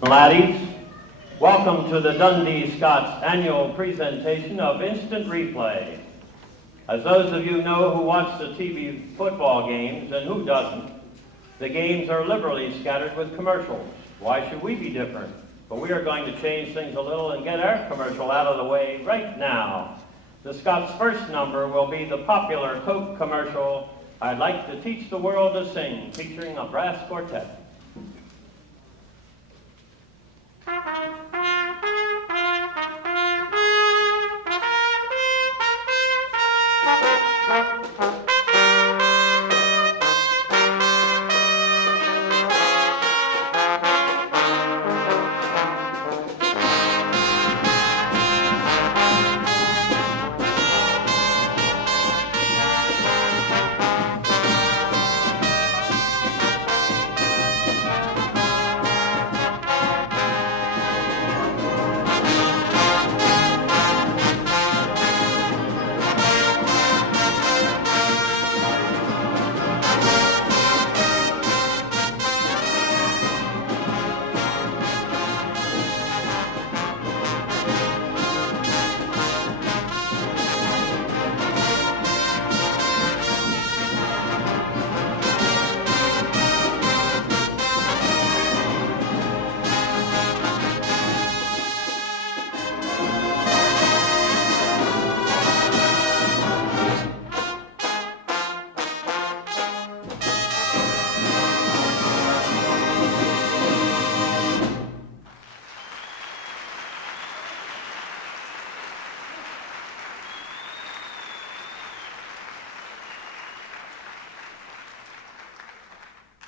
Laddies, welcome to the Dundee Scots annual presentation of Instant Replay. As those of you know who watch the TV football games, and who doesn't, the games are liberally scattered with commercials. Why should we be different? But we are going to change things a little and get our commercial out of the way right now. The Scots' first number will be the popular Coke commercial, "I'd Like to Teach the World to Sing," featuring a brass quartet.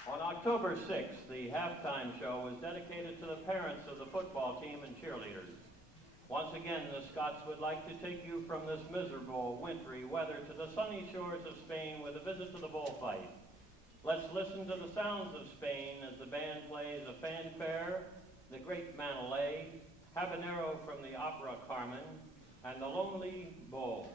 On October 6th, the halftime show was dedicated to the parents of the football team and cheerleaders. Once again, the Scots would like to take you from this miserable, wintry weather to the sunny shores of Spain with a visit to the bullfight. Let's listen to the sounds of Spain as the band plays a fanfare, the Great Manolé, Habanero from the opera Carmen, and the Lonely Bull.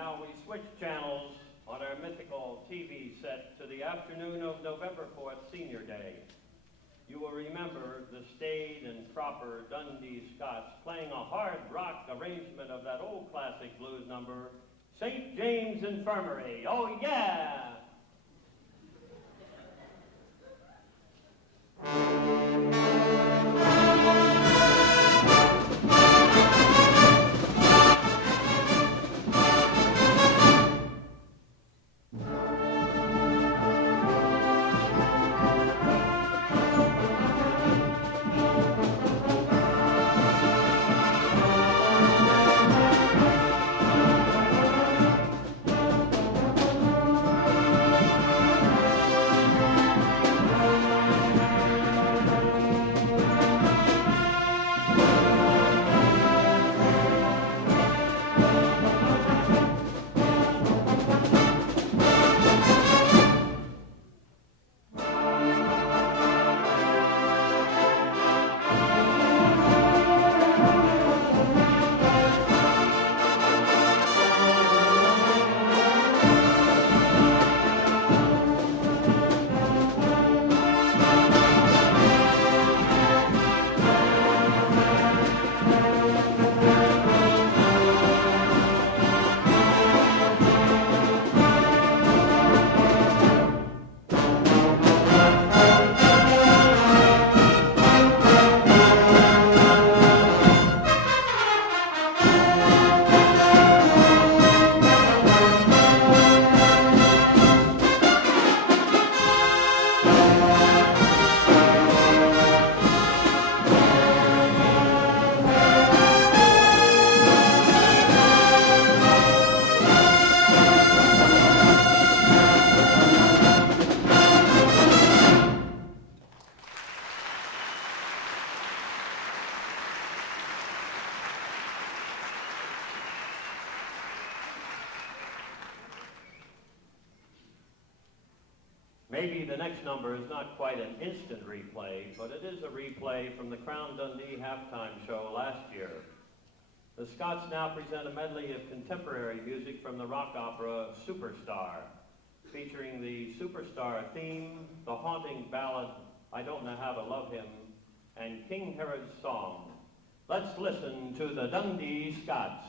now we switch channels on our mythical TV set to the afternoon of November 4th, Senior Day. You will remember the staid and proper Dundee Scots playing a hard rock arrangement of that old classic blues number, St. James Infirmary. Oh, yeah! Maybe the next number is not quite an instant replay, but it is a replay from the Crown Dundee halftime show last year. The Scots now present a medley of contemporary music from the rock opera Superstar, featuring the Superstar theme, the haunting ballad I Don't Know How to Love Him, and King Herod's Song. Let's listen to the Dundee Scots.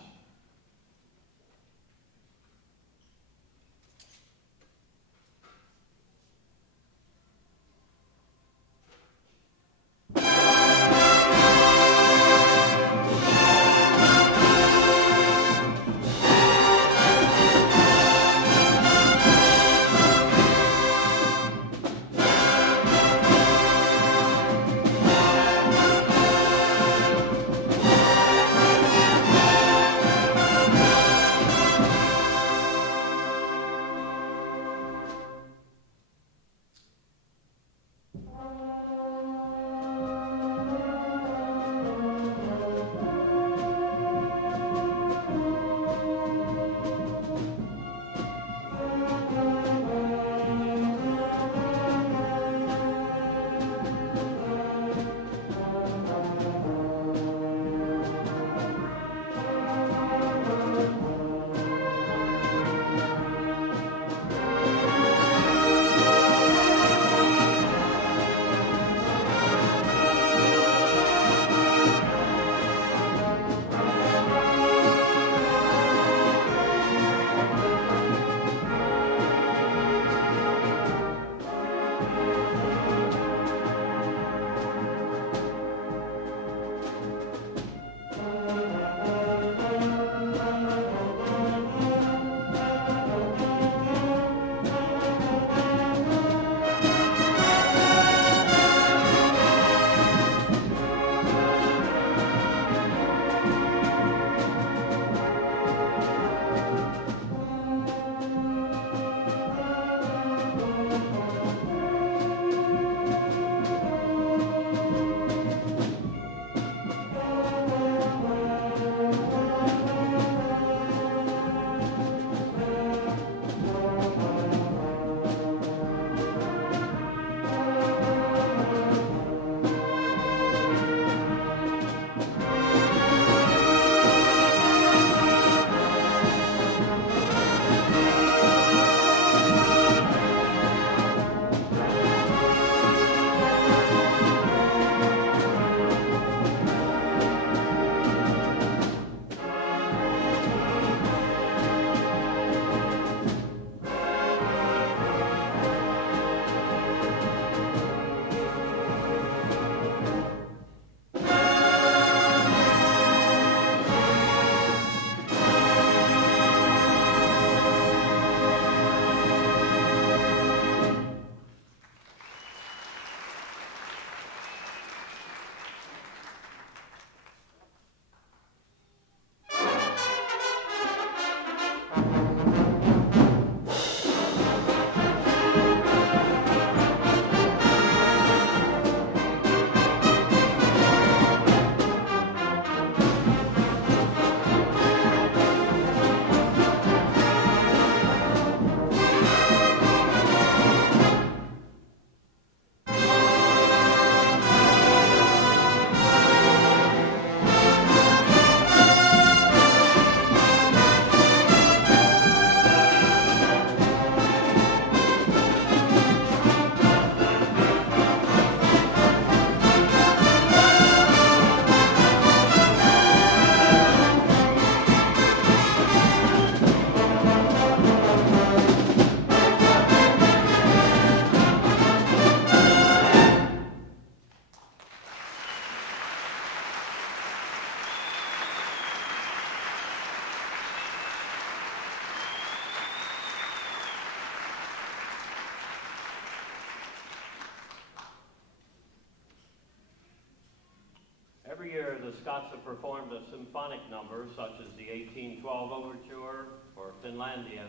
the Scots have performed a symphonic number such as the 1812 Overture or Finlandia.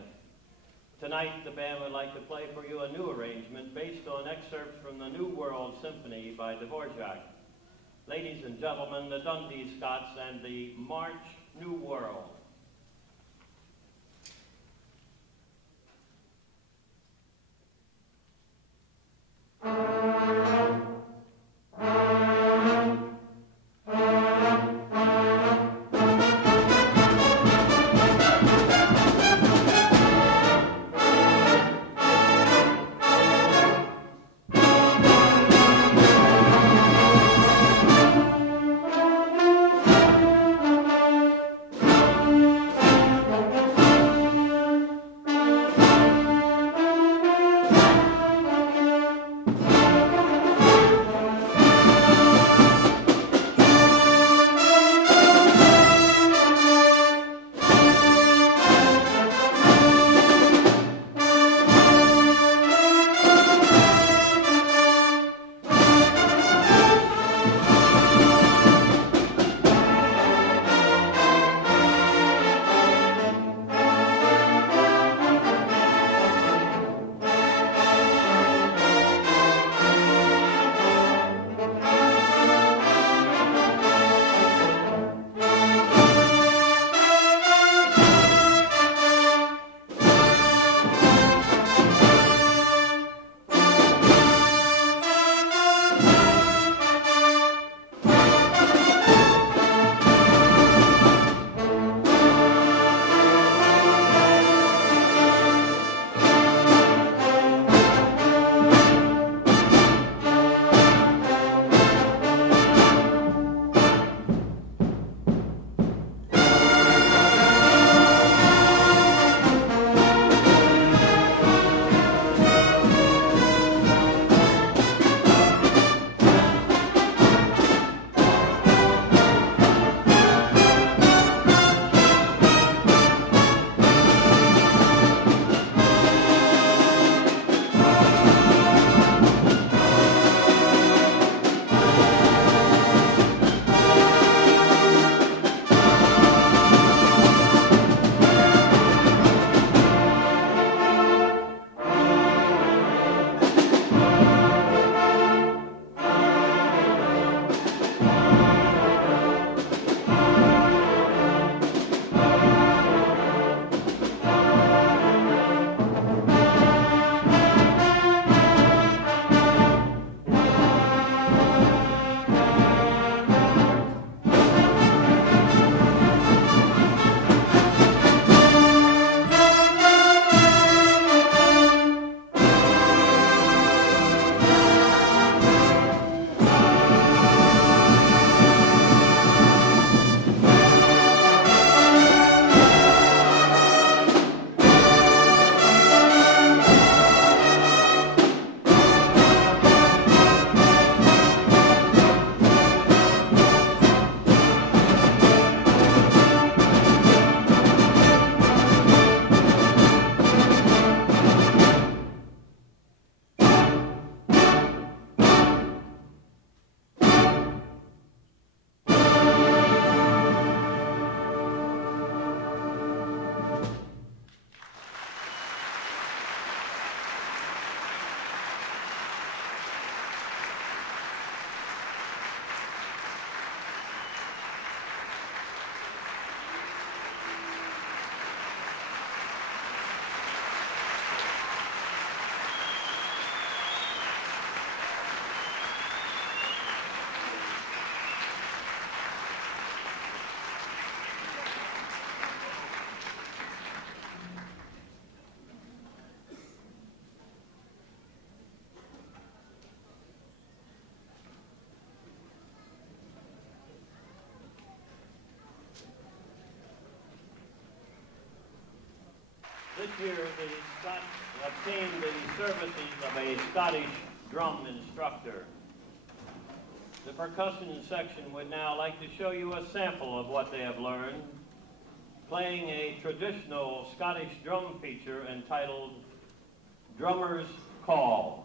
Tonight, the band would like to play for you a new arrangement based on excerpts from the New World Symphony by Dvorak. Ladies and gentlemen, the Dundee Scots and the March New World. This year, the Scots obtained the services of a Scottish drum instructor. The percussion section would now like to show you a sample of what they have learned, playing a traditional Scottish drum feature entitled Drummer's Call.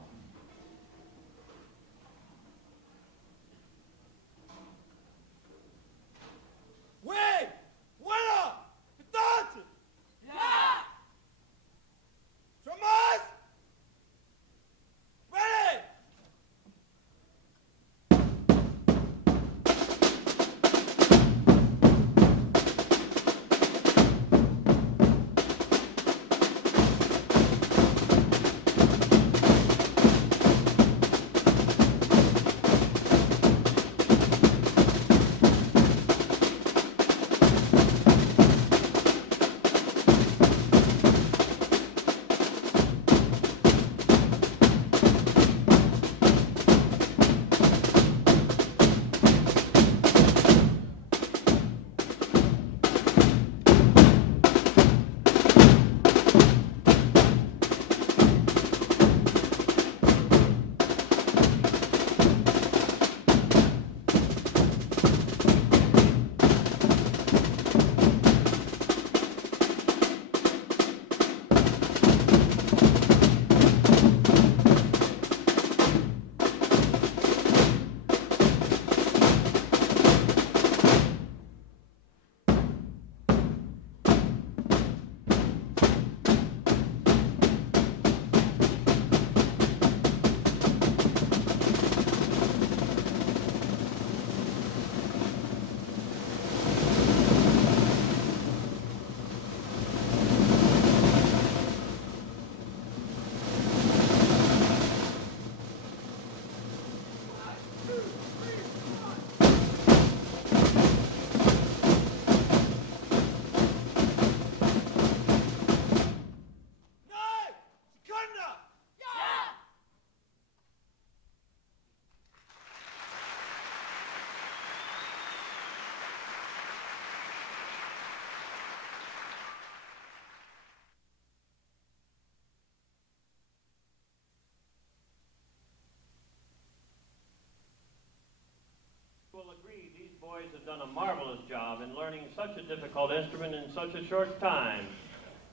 boys have done a marvelous job in learning such a difficult instrument in such a short time.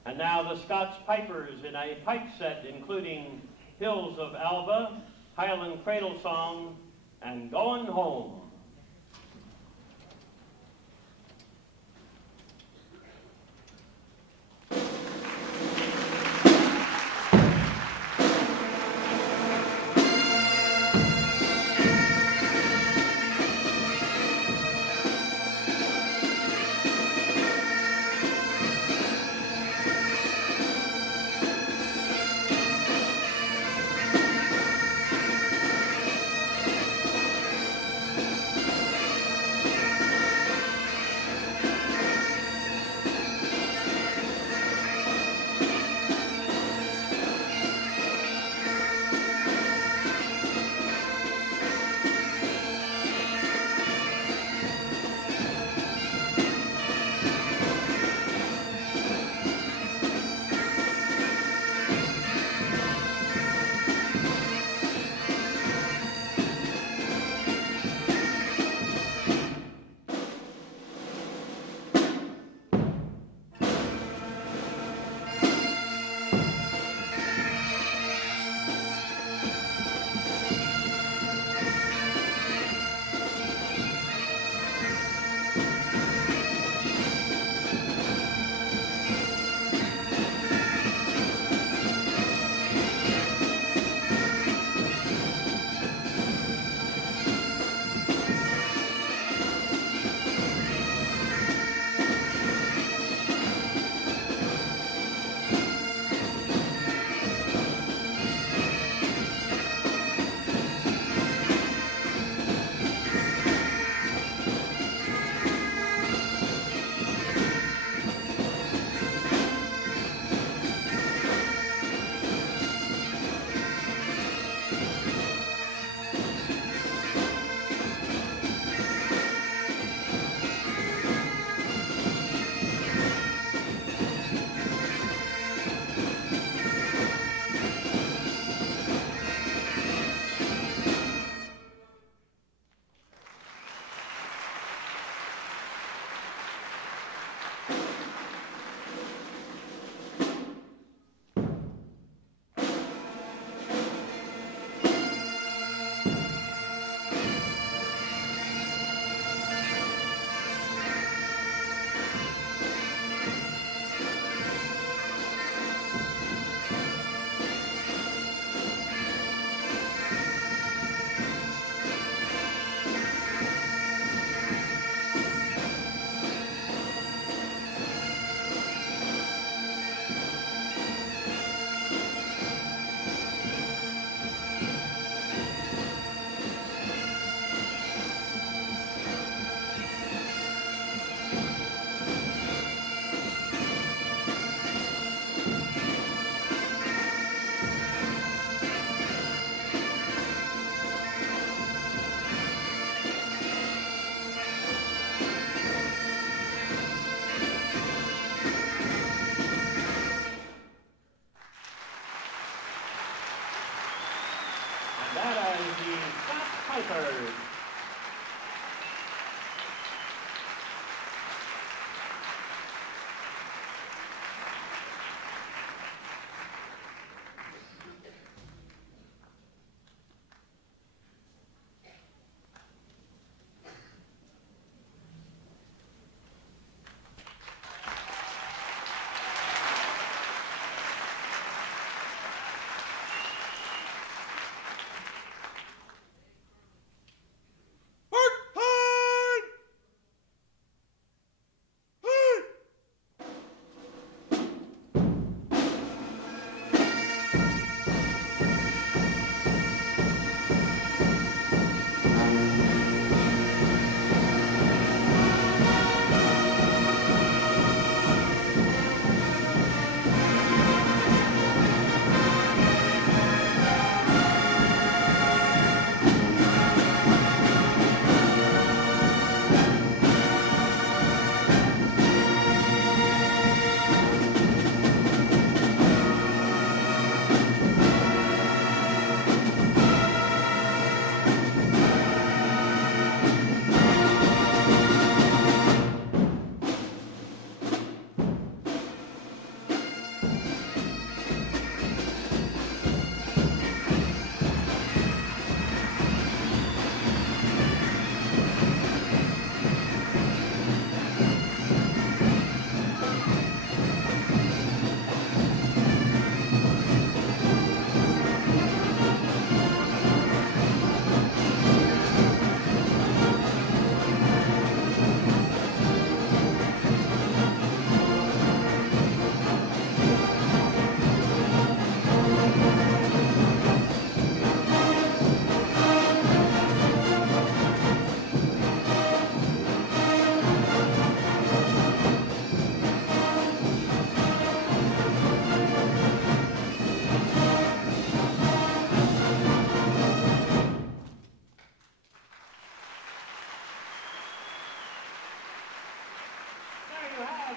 And now the Scots Pipers in a pipe set including Hills of Alba, Highland Cradle Song, and Goin' Home.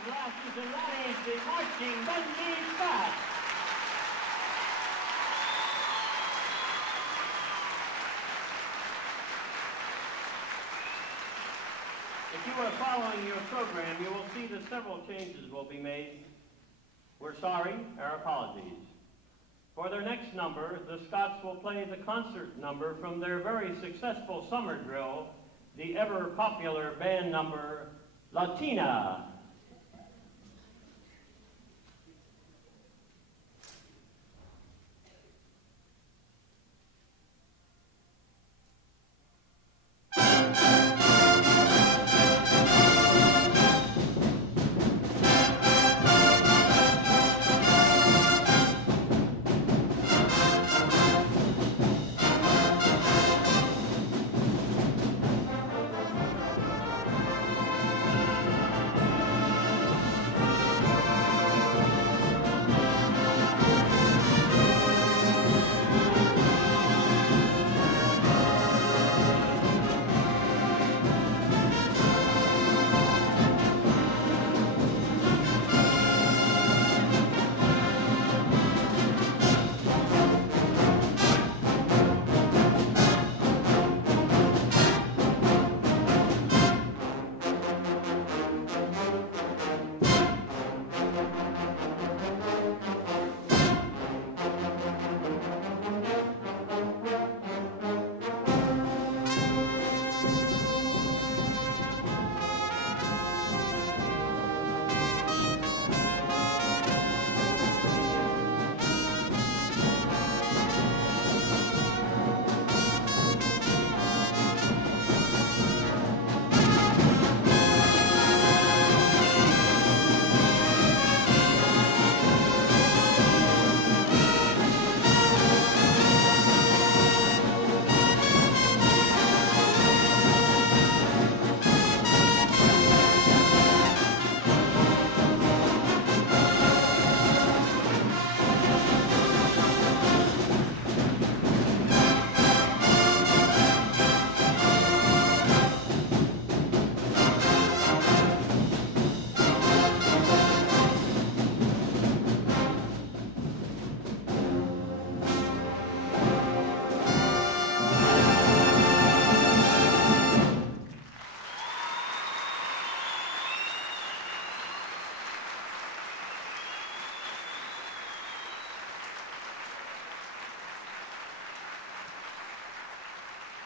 glasses, and that is the marching Dundee Scots. If you are following your program, you will see that several changes will be made. We're sorry, our apologies. For their next number, the Scots will play the concert number from their very successful summer drill, the ever-popular band number, Latina.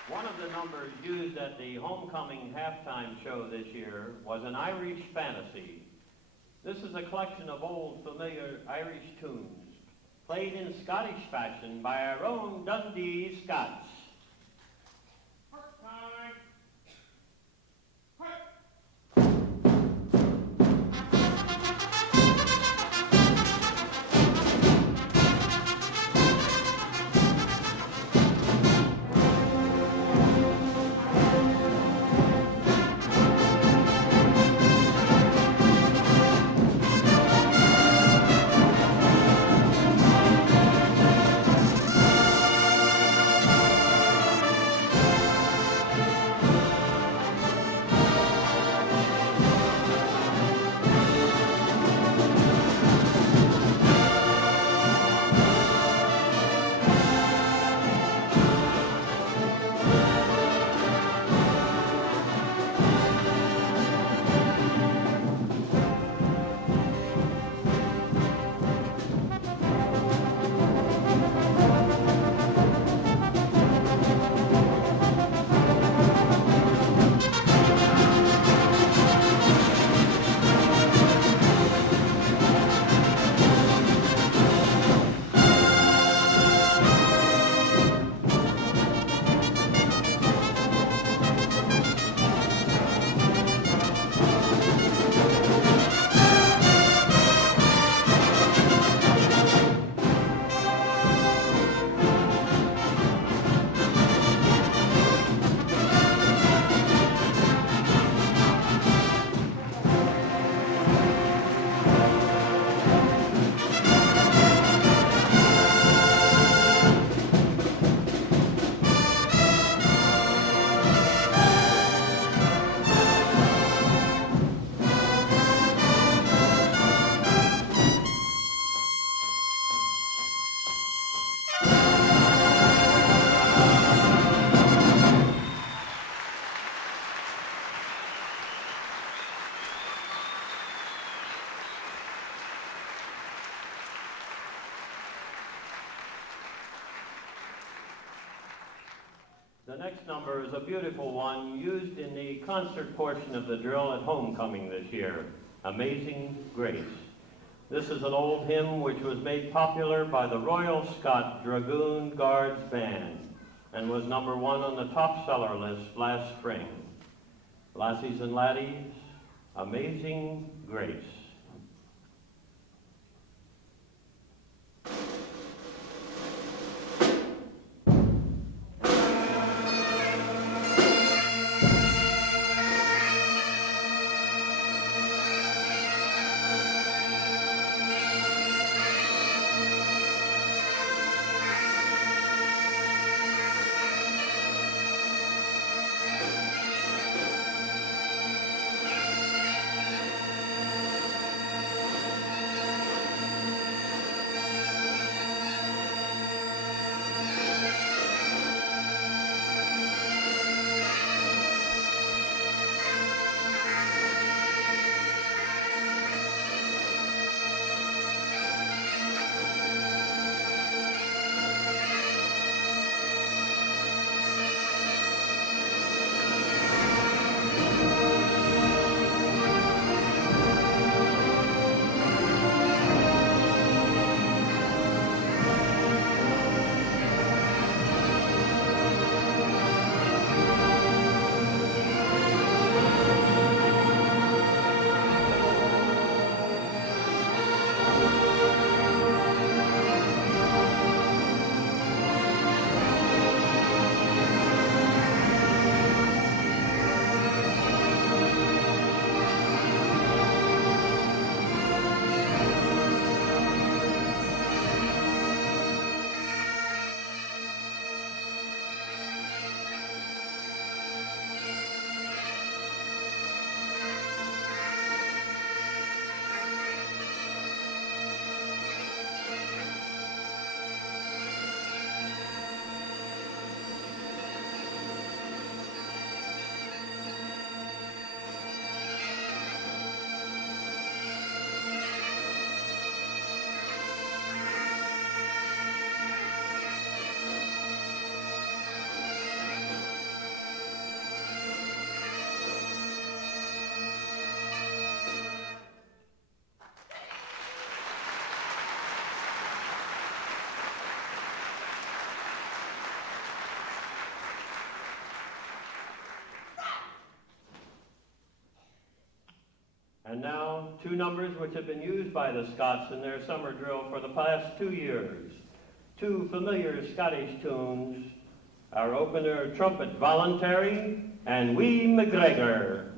One of the numbers used at the homecoming halftime show this year was an Irish fantasy. This is a collection of old, familiar Irish tunes, played in Scottish fashion by our own Dundee Scots. The next number is a beautiful one used in the concert portion of the drill at homecoming this year, Amazing Grace. This is an old hymn which was made popular by the Royal Scot Dragoon Guards Band and was number 1 on the top seller list last spring. Lassies and laddies, Amazing Grace. And now, 2 numbers which have been used by the Scots in their summer drill for the past 2 years. 2 familiar Scottish tunes, our opener, Trumpet Voluntary, and Wee McGregor.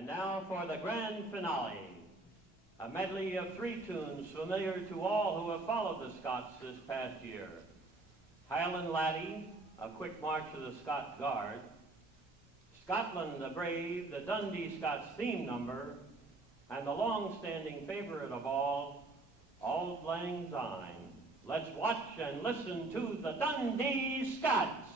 And now for the grand finale, a medley of three tunes familiar to all who have followed the Scots this past year. Highland Laddie, A Quick March of the Scott Guard, Scotland the Brave, the Dundee Scots theme number, and the long-standing favorite of all, Auld Lang Syne. Let's watch and listen to the Dundee Scots.